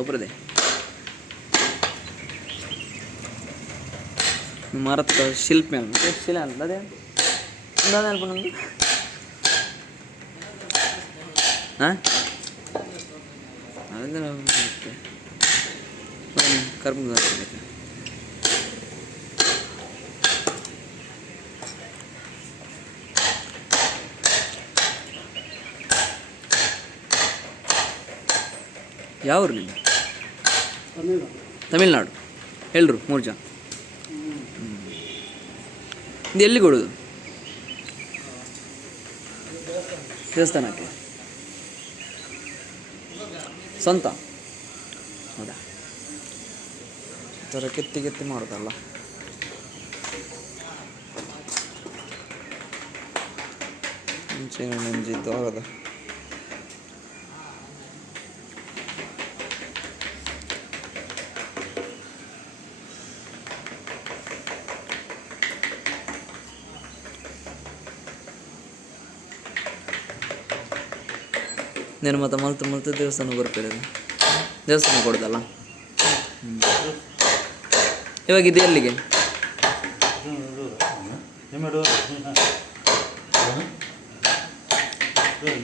ಒಬ್ಬರದೇ ಮರದ ಶಿಲ್ಪಿ ಅಂತ ಶಿಲೆ ಅಂತ ಅದೇ ಅಂದಾನೆ ಅನ್ಕೊಂಡು ಹಾಂ ಅದೆಲ್ಲ ಕರ್ಕೊಂಡು ಯಾವ್ರು ನಿಮ್ಮ ತಮಿಳ್ನಾಡು ಹೇಳ್ರು 3 ಜನ ಇದು ಎಲ್ಲಿ ಕೊಡೋದು ದೇವಸ್ಥಾನಕ್ಕೆ ಸ್ವಂತ ಹೌದಾ ಥರ ಕೆತ್ತಿ ಮಾಡೋದಲ್ಲ ಮುಂಚೆ ನೆಂಜಿದ್ದು ಆಗೋದು నేను ಮತ್ತೆ ಮಲ್ತು ದೇವಸ್ಥಾನ ಬರ್ತಿರೋದು ದೇವಸ್ಥಾನ ಕೊಡೋದಲ್ಲ ಇವಾಗ ಇದು ಎಲ್ಲಿಗೆ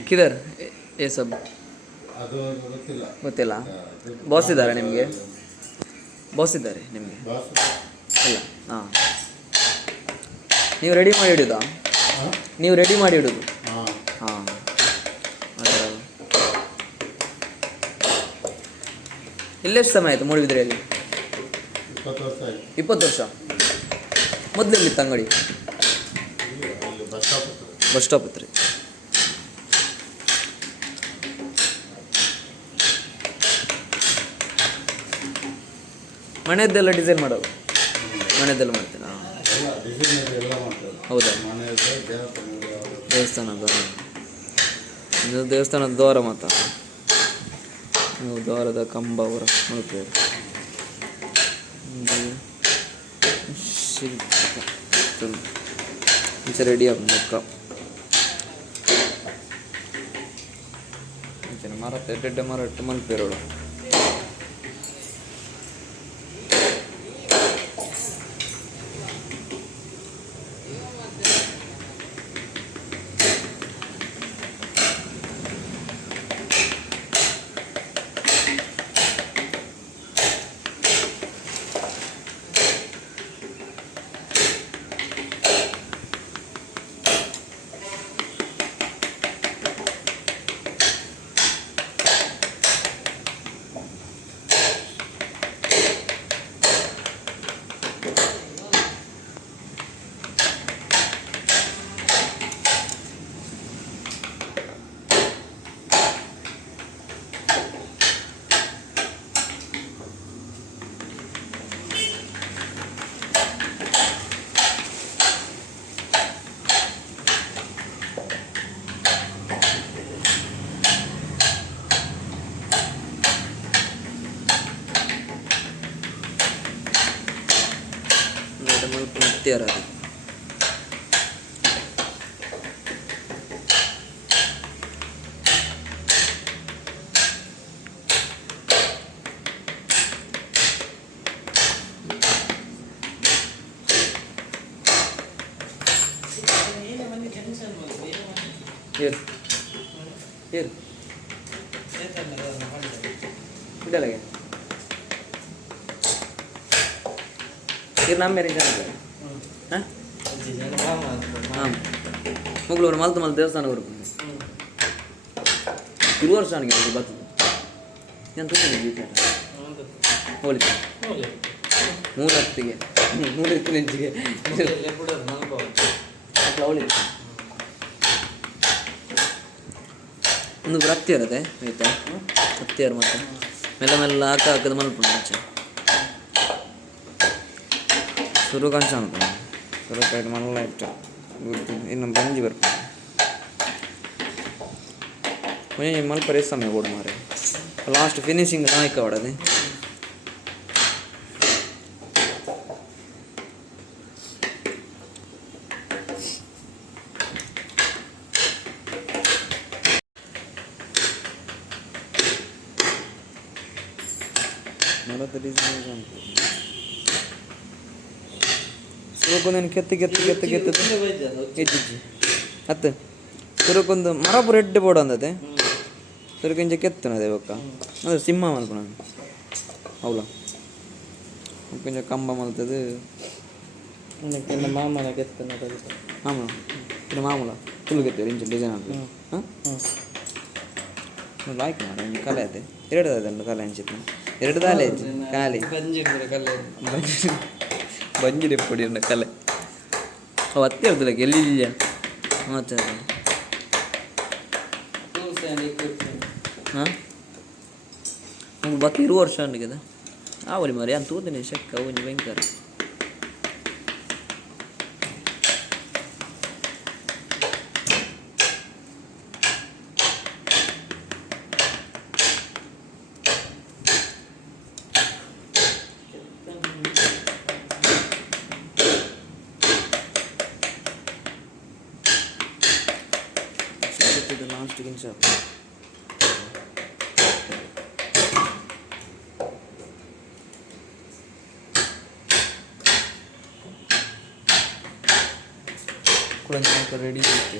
ಕಿದರ್ ಏ ಸಬ್ ಗೊತ್ತಿಲ್ಲ ಬಾಸ್ ಇದ್ದಾರೆ ನಿಮಗೆ ಬಾಸ್ ಇದ್ದಾರೆ ನಿಮಗೆ ಇಲ್ಲ ಹಾಂ ನೀವು ರೆಡಿ ಮಾಡಿ ಇಡೋದಾ ನೀವು ರೆಡಿ ಮಾಡಿ ಇಡೋದು ಹಾಂ ಇಲ್ಲೆಷ್ಟು ಸಮಯ ಆಯಿತು ಮೂಡುಬಿದಿರೆಯಲ್ಲಿ 20 ವರ್ಷ ಮೊದಲೆಲ್ಲಿತ್ತು ಅಂಗಡಿ ಬಸ್ ಸ್ಟಾಪ್ ಹತ್ರ ಮನೆಯದ್ದೆಲ್ಲ ಡಿಸೈನ್ ಮಾಡೋದು ಮನೆಯದ್ದೆಲ್ಲ ಮಾಡ್ತೀರಾ ಹೌದಾ ದೇವಸ್ಥಾನದ ದ್ವಾರ ಮಾತ್ರ ನೀವು ದ್ವಾರದ ಕಂಬ ಅವರ ನೋಡ್ತೀವಿ ರೆಡಿ ಆಗ್ಬೇಕ ಮರ ಎಡ್ಡೆ ಮರ ಇಟ್ಟು ಮಲ್ಪೇರೋಳು ತಯಾರ ಇಡಲಾಗೆ नाम मेरे ಹಾಂ ಮುಗ್ಳೂರು ಮಲ್ತು ದೇವಸ್ಥಾನ ಬರ್ಕೊಂಡು ವರ್ಷ ನನಗೆ ಬರ್ತದೆ ನಾನು ತೂಕ ಹೋಲಿ 3 ನೆಂಚಿಗೆ ಅವಳಿ ಒಂದು ಹತ್ತಿ ಇರತ್ತೆ ಆಯ್ತಾ ಹತ್ತಿಯಾರು ಮತ್ತೆ ಮೆಲ್ಲ ಹಾಕದ ಮಲ್ಪುಂಡು ಮುಂಚೆ ಶುರು ಕಾಣಿಸ ಅನ್ಕೊಂಡು ಶುರು ಕೈಟ್ ಮಲ್ಲ ಇಟ್ಟು ಇನ್ನು ಬಂಜಿ ಬರ್ಕೊಂಡು ಮಲ್ಪ ರೇಸ್ ಸಮಯ ಓಡು ಮಾರೆ ಲಾಸ್ಟ್ ಫಿನಿಶಿಂಗ್ ನಾಯಕ ಹೊಡದೆ ಮರದ ಡಿಸೈನ್ ಉಂಟು. ಸುರಕೊಂದು ಕೆತ್ತು ಹೆಚ್ಚಿಚ್ಚಿ ಅತ್ತ ಸುರಕೊಂದು ಮರ ಪೂರ ಎಡ್ಡೆ ಬೋಡ ಅಂದತೆ ಸುರಕೊಂಚ ಕೆತ್ತನದೆ ಬೊಕ್ಕ ಅದು ಸಿಂಹ ಮಲ್ಪನ ಅವಳ ಕೊಂಚ ಕಂಬ ಮಲ್ತದು ಮಾಮನ ಕೆತ್ತನ ಮಾಮೂಲ ಇನ್ನು ಮಾಮೂಲ ಫುಲ್ ಕೆತ್ತೇವೆ ಇಂಚ ಡಿಸೈನ್ ಆಗ್ತದೆ ಹಾಂ ಲಾಯ್ಕ್ ಮಾಡ ಕಲೆ ಅದೇ ಎರಡು ಅದಂಡು ಕಲೆ ಅನ್ಸಿತ್ತು ಎರಡು ದಾಲೆ ಹೆಚ್ಚು ಖಾಲಿ ಬಂಜಿರಿ ಪುಡಿ ಉಂಡ ಕಲೆ ಅವು ಹತ್ತಿ ಇರ್ತಲ್ಲ ಎಲ್ಲಿಲ್ಲ ಮತ್ತೆ ಹಾಂ ನಮ್ಗೆ ಬತ್ತು 20 ವರ್ಷ ಅಂಡಿಗೆ ಆವಲಿ ಮರಿ ಅಂತ ತೂದಿನಿ ಶಕ್ಕ ಒಂಜಿ ಭಯಂಕರ ಲಾಸ್ಟ್ ಗಿಂಚ ಕೂಡ ರೆಡಿ ಇರುತ್ತೆ